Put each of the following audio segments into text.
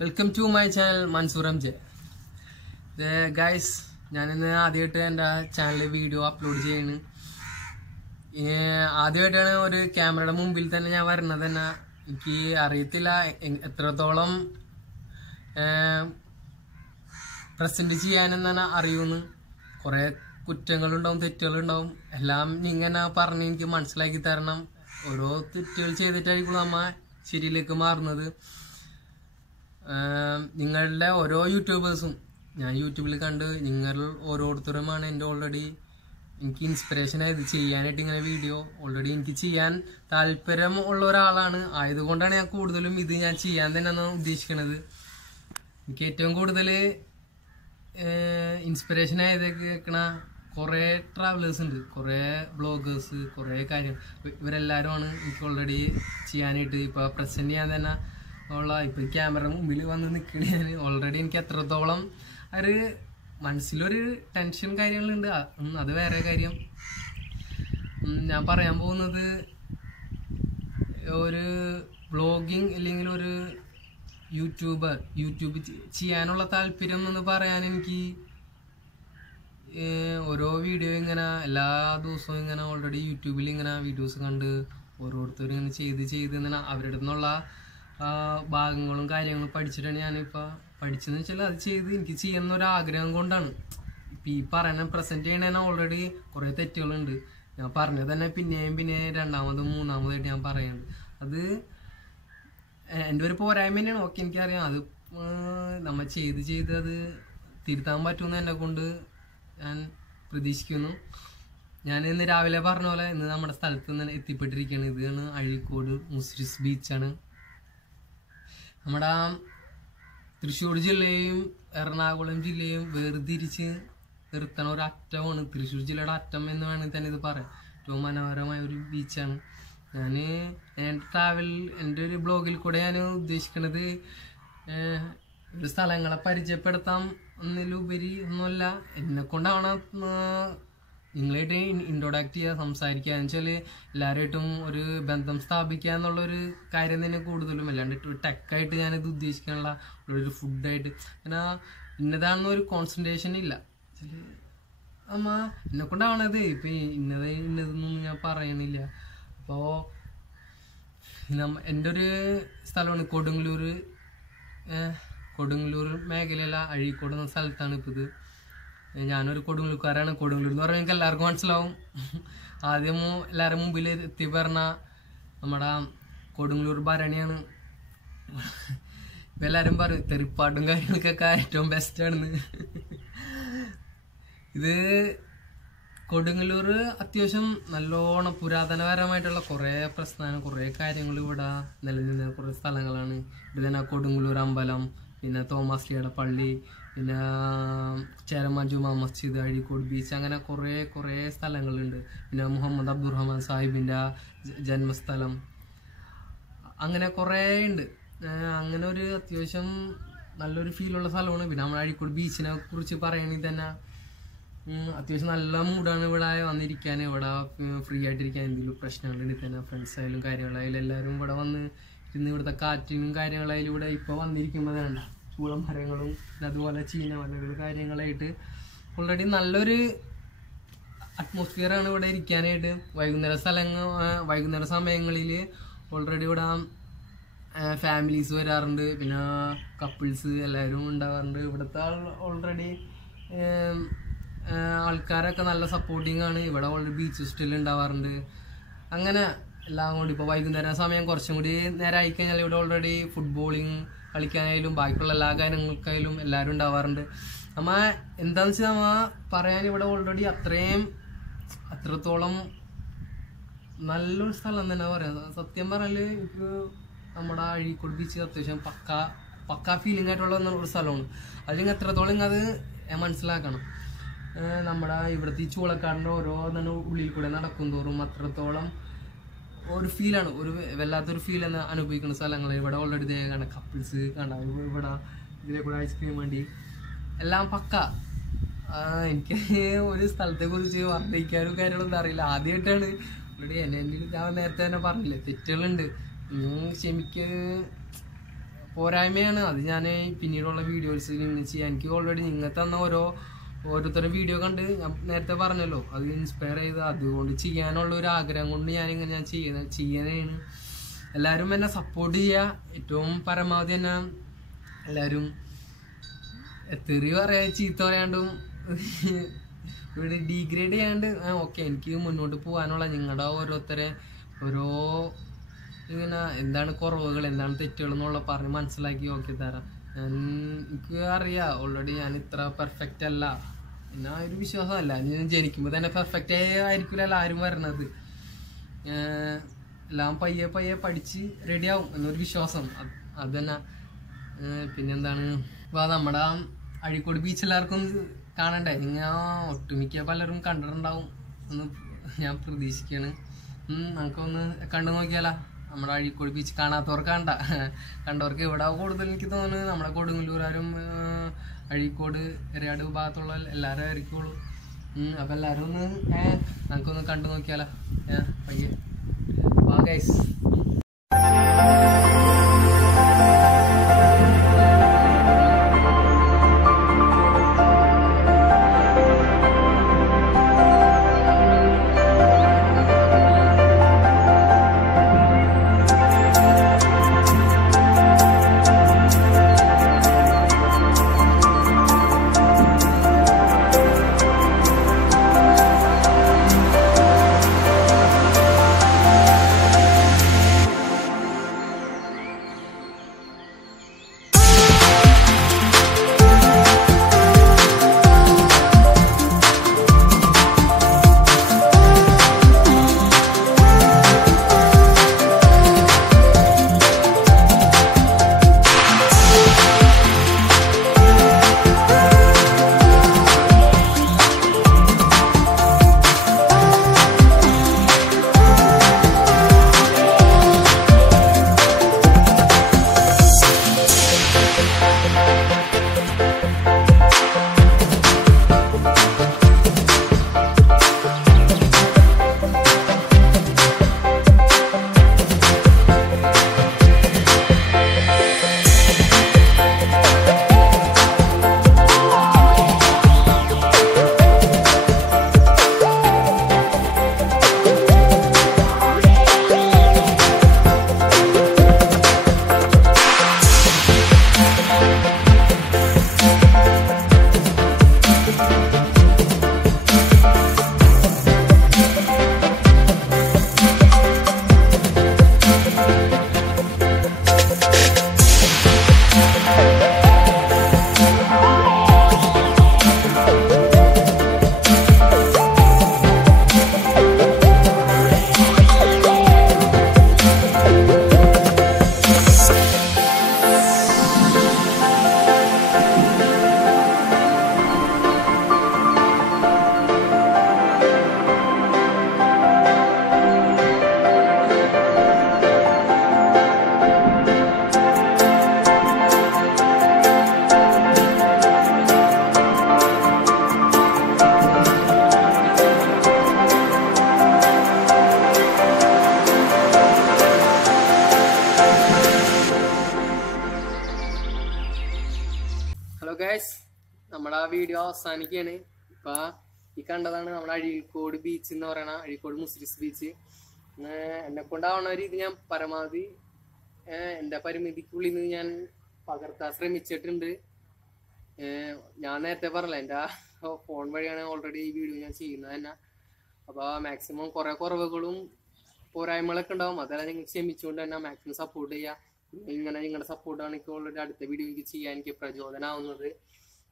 Welcome to my channel Mansoor M J. Guys, ഞാനിന്ന് ആദ്യമായിട്ട് എൻ്റെ ചാനലിൽ വീഡിയോ അപ്ലോഡ് ചെയ്യുന്നു. ആദ്യമായിട്ടാണ് ഒരു ക്യാമറയുടെ മുമ്പിൽ തന്നെ ഞാൻ വരുന്നത് തന്നെ. എനിക്ക് അറിയത്തില്ല എത്രത്തോളം പ്രസൻറ്റ് ചെയ്യാനെന്ന് തന്നെ അറിയുമെന്ന്. കുറേ കുറ്റങ്ങളുണ്ടാവും, തെറ്റുകളുണ്ടാവും. എല്ലാം ഇങ്ങനെ പറഞ്ഞ് എനിക്ക് മനസ്സിലാക്കി തരണം. ഓരോ തെറ്റുകൾ ചെയ്തിട്ടായിരിക്കും നമ്മ ശരിയിലേക്ക് മാറുന്നത്. നിങ്ങളുടെ ഓരോ യൂട്യൂബേഴ്സും ഞാൻ യൂട്യൂബിൽ കണ്ട് നിങ്ങൾ ഓരോരുത്തരുമാണ് എൻ്റെ ഓൾറെഡി എനിക്ക് ഇൻസ്പിറേഷനായി ഇത് ചെയ്യാനായിട്ട്. ഇങ്ങനെ വീഡിയോ ഓൾറെഡി എനിക്ക് ചെയ്യാൻ താല്പര്യം ഉള്ള ഒരാളാണ്. ആയതുകൊണ്ടാണ് ഞാൻ കൂടുതലും ഇത് ഞാൻ ചെയ്യാൻ തന്നെയാണ് ഉദ്ദേശിക്കുന്നത്. എനിക്ക് ഏറ്റവും കൂടുതൽ ഇൻസ്പിറേഷനായത് കേൾക്കണ കുറേ ട്രാവലേഴ്സ് ഉണ്ട്, കുറേ ബ്ലോഗേഴ്സ്, കുറേ കാര്യങ്ങൾ. ഇവരെല്ലാവരുമാണ് എനിക്ക് ഓൾറെഡി ചെയ്യാനായിട്ട് ഇപ്പോൾ പ്രസൻറ്റ് ചെയ്യാൻ തന്നെ ഉള്ള. ഇപ്പോൾ ഈ ക്യാമറ മുമ്പിൽ വന്ന് നിൽക്കണേ ഓൾറെഡി എനിക്ക് എത്രത്തോളം ഒരു മനസ്സിലൊരു ടെൻഷൻ കാര്യങ്ങളുണ്ട്. അത് വേറെ കാര്യം. ഞാൻ പറയാൻ പോകുന്നത് ഒരു ബ്ലോഗിങ് അല്ലെങ്കിൽ ഒരു യൂട്യൂബ് ചെയ്യാനുള്ള താല്പര്യം എന്ന് പറയാൻ എനിക്ക് ഓരോ വീഡിയോ ഇങ്ങനെ എല്ലാ ദിവസവും ഇങ്ങനെ ഓൾറെഡി യൂട്യൂബിൽ ഇങ്ങനെ വീഡിയോസ് കണ്ട് ഓരോരുത്തരും ഇങ്ങനെ ചെയ്ത് ഇങ്ങനെ അവരുടെ നിന്നുള്ള ഭാഗങ്ങളും കാര്യങ്ങളും പഠിച്ചിട്ടാണ് ഞാനിപ്പോൾ പഠിച്ചതെന്ന് വെച്ചാൽ അത് ചെയ്ത് എനിക്ക് ചെയ്യുന്ന ഒരു ആഗ്രഹം കൊണ്ടാണ്. ഇപ്പം ഈ പറയുന്ന പ്രസൻറ്റ് ചെയ്യണേനെ ഓൾറെഡി കുറേ തെറ്റുകളുണ്ട്. ഞാൻ പറഞ്ഞത് തന്നെ പിന്നെ രണ്ടാമതും മൂന്നാമതായിട്ട് ഞാൻ പറയുന്നുണ്ട്. അത് എൻ്റെ ഒരു പോരായ്മ തന്നെയാണ്. ഓക്കെ, എനിക്കറിയാം. അത് നമ്മൾ ചെയ്ത് അത് തിരുത്താൻ പറ്റുമെന്ന് എന്നെ കൊണ്ട് ഞാൻ പ്രതീക്ഷിക്കുന്നു. ഞാൻ ഇന്ന് രാവിലെ പറഞ്ഞ പോലെ ഇന്ന് നമ്മുടെ സ്ഥലത്ത് നിന്ന് എത്തിപ്പെട്ടിരിക്കുകയാണ്. ഇതാണ് അഴീക്കോട് മുസിരിസ് ബീച്ചാണ്. നമ്മുടെ തൃശ്ശൂർ ജില്ലയും എറണാകുളം ജില്ലയും വേർതിരിച്ച് നിർത്തണ ഒരു അറ്റമാണ് തൃശ്ശൂർ ജില്ലയുടെ അറ്റം എന്ന് വേണമെങ്കിൽ തന്നെ ഇത് പറയാം. ഏറ്റവും മനോഹരമായ ഒരു ബീച്ചാണ്. എൻ്റെ ഒരു ബ്ലോഗിൽ കൂടെ ഞാൻ ഉദ്ദേശിക്കുന്നത് ഒരു സ്ഥലങ്ങളെ പരിചയപ്പെടുത്താം എന്നതിലുപരി ഒന്നുമല്ല, എന്നെ കൊണ്ടാണ് നിങ്ങളായിട്ട് ഇൻട്രോഡക്റ്റ് ചെയ്യുക, സംസാരിക്കുക എന്ന് വെച്ചാൽ എല്ലാവരുമായിട്ടും ഒരു ബന്ധം സ്ഥാപിക്കുക എന്നുള്ളൊരു കാര്യം തന്നെ കൂടുതലും. അല്ലാണ്ട് ടെക്കായിട്ട് ഞാനിത് ഉദ്ദേശിക്കാനുള്ള ഒരു ഫുഡായിട്ട് പിന്നെ ഇന്നതാണെന്ന് ഒരു കോൺസെൻട്രേഷൻ ഇല്ല. അമ്മ എന്നെ കൊണ്ടാവണത് ഇപ്പം ഇന്നതൊന്നും ഞാൻ പറയണില്ല. അപ്പോൾ എൻ്റെ ഒരു സ്ഥലമാണ് കൊടുങ്ങല്ലൂർ മേഖലയിലെ അഴീക്കോട് എന്ന സ്ഥലത്താണ് ഇപ്പോൾ ഇത്. ഞാനൊരു കൊടുങ്ങല്ലൂർക്കാരാണ്. കൊടുങ്ങല്ലൂർ എന്ന് പറഞ്ഞാൽ എനിക്ക് എല്ലാവർക്കും മനസ്സിലാവും. ആദ്യം എല്ലാവരും മുമ്പിൽ എത്തി പറഞ്ഞ നമ്മുടെ കൊടുങ്ങല്ലൂർ ഭരണിയാണ്. ഇപ്പം എല്ലാവരും പറയും തെറിപ്പാട്ടും കാര്യങ്ങൾക്കൊക്കെ ഏറ്റവും ബെസ്റ്റാണെന്ന്. ഇത് കൊടുങ്ങല്ലൂർ അത്യാവശ്യം നല്ലോണം പുരാതനപരമായിട്ടുള്ള കുറേ പ്രസ്ഥാനം, കുറേ കാര്യങ്ങൾ ഇവിടെ നിലനിന്ന കുറേ സ്ഥലങ്ങളാണ്. ഇത് തന്നെ കൊടുങ്ങല്ലൂർ അമ്പലം, പിന്നെ തോമസ് ലീയുടെ പള്ളി, പിന്നെ ചേരമാൻ ജുമാ മസ്ജിദ്, അഴീക്കോട് ബീച്ച്, അങ്ങനെ കുറേ സ്ഥലങ്ങളുണ്ട്. പിന്നെ മുഹമ്മദ് അബ്ദുറഹ്മാൻ സാഹിബിൻ്റെ ജന്മസ്ഥലം, അങ്ങനെ കുറേ ഉണ്ട്. അങ്ങനെ ഒരു അത്യാവശ്യം നല്ലൊരു ഫീലുള്ള സ്ഥലമാണ്. പിന്നെ നമ്മുടെ അഴീക്കോട് ബീച്ചിനെ കുറിച്ച് പറയുകയാണെങ്കിൽ തന്നെ അത്യാവശ്യം നല്ല മൂഡാണ് ഇവിടെ വന്നിരിക്കാൻ. ഇവിടെ ഫ്രീ ആയിട്ടിരിക്കാൻ എന്തെങ്കിലും പ്രശ്നങ്ങളുണ്ടെങ്കിൽ തന്നെ ഫ്രണ്ട്സായാലും കാര്യങ്ങളായാലും എല്ലാവരും ഇവിടെ വന്ന് ഇരുന്ന് ഇവിടുത്തെ കാറ്റിനും കാര്യങ്ങളായാലും ഇവിടെ ഇപ്പോൾ വന്നിരിക്കുമ്പോൾ വേണ്ട ചൂളം മരങ്ങളും അതുപോലെ ചീനവലകൾ കാര്യങ്ങളായിട്ട് ഓൾറെഡി നല്ലൊരു അറ്റ്മോസ്ഫിയറാണ് ഇവിടെ ഇരിക്കാനായിട്ട്. വൈകുന്നേര സമയങ്ങളിൽ ഓൾറെഡി ഇവിടെ ഫാമിലീസ് വരാറുണ്ട്, പിന്നെ കപ്പിൾസ് എല്ലാവരും ഉണ്ടാവാറുണ്ട്. ഇവിടുത്തെ ഓൾറെഡി ആൾക്കാരൊക്കെ നല്ല സപ്പോർട്ടിങ് ആണ്. ഇവിടെ ഓൾറെഡി ബീച്ച് ഹോസ്റ്റൽ ഉണ്ടാവാറുണ്ട്. അങ്ങനെ എല്ലാം കൂടി ഇപ്പോൾ വൈകുന്നേരം സമയം കുറച്ചും കൂടി നേരം ആയിക്കഴിഞ്ഞാൽ ഇവിടെ ഓൾറെഡി ഫുട്ബോളിങ് കളിക്കാനായാലും ബാക്കിയുള്ള എല്ലാ കാര്യങ്ങൾക്കായാലും എല്ലാവരും ഉണ്ടാവാറുണ്ട്. നമ്മ എന്താണെന്ന് വെച്ചാൽ നമ്മ പറയാൻ ഇവിടെ ഓൾറെഡി അത്രത്തോളം നല്ലൊരു സ്ഥലം തന്നെ പറയാം. സത്യം പറഞ്ഞാൽ എനിക്ക് നമ്മുടെ അഴീക്കോട് ബീച്ച് അത്യാവശ്യം പക്ക ഫീലിംഗ് ആയിട്ടുള്ള ഒരു സ്ഥലമാണ്. അല്ലെങ്കിൽ എത്രത്തോളം അത് മനസ്സിലാക്കണം. നമ്മുടെ ഇവിടുത്തെ ഈ ചൂളക്കാടിൻ്റെ ഓരോ തന്നെ ഉള്ളിൽ കൂടെ നടക്കും തോറും അത്രത്തോളം ഒരു ഫീലാണ്, ഒരു വല്ലാത്തൊരു ഫീൽ എന്ന് അനുഭവിക്കുന്ന സ്ഥലങ്ങൾ. ഇവിടെ ഓൾറെഡി കാണാം കപ്പിൾസ് കണ്ട ഇവിടെ ഇതിലെ കൂടെ ഐസ്ക്രീം വേണ്ടി എല്ലാം പക്ക. എനിക്ക് ഒരു സ്ഥലത്തെക്കുറിച്ച് വർദ്ധിക്കാനും കാര്യങ്ങളൊന്നും അറിയില്ല. ആദ്യമായിട്ടാണ് ഓൾറെഡി ഞാൻ നേരത്തെ തന്നെ പറഞ്ഞില്ലേ തെറ്റുകളുണ്ട്, ക്ഷമിക്ക് പോരായ്മയാണ്. അത് ഞാൻ പിന്നീടുള്ള വീഡിയോസിൽ ചെയ്യാൻ എനിക്ക് ഓൾറെഡി നിങ്ങൾ തന്ന ഓരോരുത്തരും വീഡിയോ കണ്ട് ഞാൻ നേരത്തെ പറഞ്ഞല്ലോ, അത് ഇൻസ്പയർ ചെയ്ത് അതുകൊണ്ട് ചെയ്യാനുള്ള ഒരു ആഗ്രഹം കൊണ്ട് ഞാനിങ്ങനെ ഞാൻ ചെയ്യാനാണ്. എല്ലാവരും എന്നെ സപ്പോർട്ട് ചെയ്യുക. ഏറ്റവും പരമാവധി തന്നെ എല്ലാവരും തെറി പറയാ, ചീത്ത പറയാണ്ടും ഇവിടെ ഡീഗ്രേഡ് ചെയ്യാണ്ട് ഓക്കെ എനിക്ക് മുന്നോട്ട് പോകാനുള്ള നിങ്ങളുടെ ഓരോരുത്തരെ ഇങ്ങനെ എന്താണ് കുറവുകൾ, എന്താണ് തെറ്റുകൾ എന്നുള്ള പറഞ്ഞ് മനസ്സിലാക്കി ഓക്കെ തരാം. എനിക്ക് അറിയാം ഓൾറെഡി ഞാൻ ഇത്ര പെർഫെക്റ്റ് അല്ല, പിന്നെ ആ ഒരു വിശ്വാസമല്ല. ഞാൻ ജനിക്കുമ്പോൾ തന്നെ പെർഫെക്റ്റ് ആയിരിക്കില്ലല്ലോ ആരും വരണത്. എല്ലാം പയ്യെ പഠിച്ച് റെഡിയാവും എന്നൊരു വിശ്വാസം അത് തന്നെ. പിന്നെന്താണ്, ഇപ്പോൾ നമ്മുടെ അഴീക്കോട് ബീച്ച് എല്ലാവർക്കും കാണണ്ടേ? നിങ്ങൾ ഒട്ടുമിക്ക പലരും കണ്ടിട്ടുണ്ടാവും എന്ന് ഞാൻ പ്രതീക്ഷിക്കുകയാണ്. നമുക്കൊന്ന് കണ്ടു നോക്കിയാലോ? നമ്മുടെ അഴീക്കോട് ബീച്ച് കാണാത്തവർക്ക് കണ്ടവർക്ക് ഇവിടെ കൂടുതൽ എനിക്ക് തോന്നുന്നു നമ്മുടെ കൊടുങ്ങല്ലൂരാരും അഴീക്കോട് എറിയാട് ഭാഗത്തുള്ള എല്ലാവരും ആയിരിക്കുള്ളൂ. അപ്പം എല്ലാവരും ഒന്ന് നമുക്കൊന്ന് കണ്ടു നോക്കിയാലോ? പയ്യെ വാ ഗൈസ്. ഗൈസ്, നമ്മുടെ ആ വീഡിയോ അവസാനിക്കുകയാണ്. ഇപ്പൊ ഈ കണ്ടതാണ് നമ്മുടെ അഴീക്കോട് ബീച്ച് എന്ന് പറയണ അഴീക്കോട് മുസ്ലിസ് ബീച്ച്. എന്നെ കൊണ്ടാവുന്ന രീതി ഞാൻ പരമാവധി എൻ്റെ പരിമിതിക്കുള്ളിൽ നിന്ന് ഞാൻ പകർത്താൻ ശ്രമിച്ചിട്ടുണ്ട്. ഞാൻ നേരത്തെ പറഞ്ഞില്ല, എൻ്റെ ഫോൺ വഴിയാണ് ഓൾറെഡി ഈ വീഡിയോ ഞാൻ ചെയ്യുന്നത് തന്നെ. അപ്പോൾ മാക്സിമം കുറേ കുറവുകളും പോരായ്മകളൊക്കെ ഉണ്ടാവും, അതെല്ലാം നിങ്ങൾ ക്ഷമിച്ചുകൊണ്ട് തന്നെ മാക്സിമം സപ്പോർട്ട് ചെയ്യുക. ഇങ്ങനെ നിങ്ങളുടെ സപ്പോർട്ടാണ് എനിക്ക് ഓൾറെഡി അടുത്ത വീഡിയോ എനിക്ക് ചെയ്യാൻ എനിക്ക് പ്രചോദനമാവുന്നത്.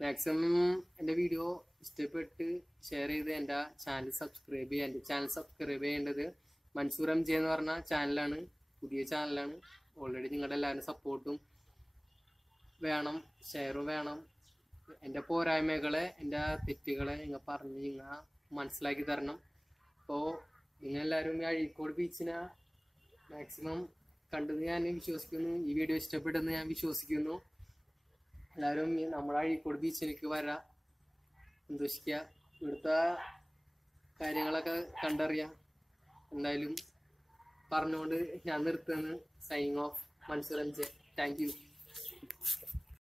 മാക്സിമം എൻ്റെ വീഡിയോ ഇഷ്ടപ്പെട്ട് ഷെയർ ചെയ്ത് എൻ്റെ ചാനൽ സബ്സ്ക്രൈബ് ചെയ്യുക. എൻ്റെ ചാനൽ സബ്സ്ക്രൈബ് ചെയ്യേണ്ടത് മൻസൂർ MJ എന്ന് പറഞ്ഞ ചാനലാണ്, പുതിയ ചാനലാണ്. ഓൾറെഡി നിങ്ങളുടെ എല്ലാവരും സപ്പോർട്ടും വേണം, ഷെയറും വേണം. എൻ്റെ പോരായ്മകളെ, എൻ്റെ തെറ്റുകളെ നിങ്ങൾ പറഞ്ഞ് നിങ്ങൾ മനസ്സിലാക്കി തരണം. അപ്പോൾ നിങ്ങളെല്ലാവരും ഈ അഴീക്കോട് ബീച്ചിനെ മാക്സിമം കണ്ടെന്ന് ഞാൻ വിശ്വസിക്കുന്നു. ഈ വീഡിയോ ഇഷ്ടപ്പെട്ടെന്ന് ഞാൻ വിശ്വസിക്കുന്നു. എല്ലാവരും നമ്മുടെ അഴീക്കോട് ബീച്ചിലേക്ക് വരാം, സന്തോഷിക്കുക, ഇവിടുത്തെ കാര്യങ്ങളൊക്കെ കണ്ടറിയാം. എന്തായാലും പറഞ്ഞുകൊണ്ട് ഞാൻ നിർത്തുന്നു. Signing off, Mansoor MJ. Thank U.